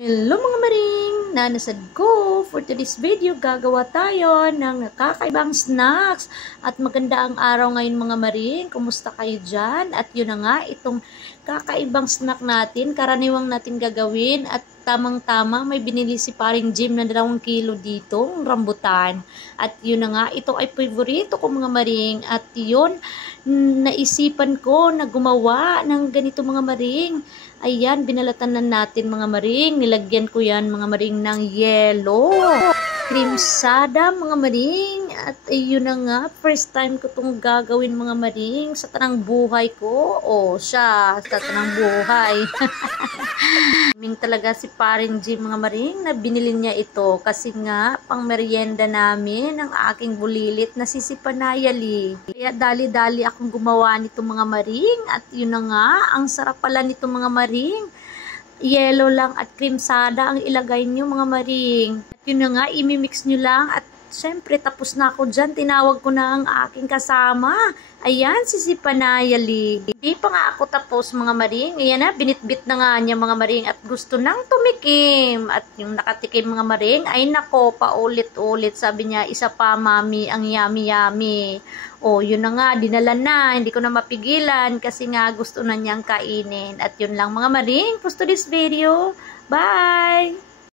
Hello mga maring! Nanasad ko! For today's video, gagawa tayo ng kakaibang snacks. At maganda ang araw ngayon mga maring. Kumusta kayo dyan? At yun na nga, itong kakaibang snack natin, karaniwang natin gagawin. At tamang-tama, may binili si paring Jim na 2 kilo dito, rambutan. At yun na nga, ito ay favorito ko mga maring. At yun, naisipan ko na gumawa ng ganito mga maring. Ayan, binalatan na natin mga maring. Nilagyan ko yan mga maring ng yelo. Cream sada mga maring. At ayun na nga, first time ko itong gagawin mga maring sa tanang buhay ko. O siya, sa tanang buhay. Ming talaga si paring Jim mga maring na binili niya ito. Kasi nga, pang merienda namin ng aking bulilit na sisipanayali. Kaya dali-dali akong gumawa nito mga maring. At yun na nga, ang sarap pala nito mga maring. Yellow lang at cream sada ang ilagay nyo mga maring. At yun na nga, imimix nyo lang at syempre tapos na ako dyan. Tinawag ko na ang aking kasama. Ayan, si Panayali. Hindi pa nga ako tapos mga maring. Ayan na, binitbit na nga niya mga maring at gusto nang tumikim. At yung nakatikim mga maring, ay nako, paulit-ulit. Sabi niya, isa pa mami, ang yummy-yummy. O, yun na nga, dinala na. Hindi ko na mapigilan kasi nga gusto na niyang kainin. At yun lang mga maring. Post to this video. Bye!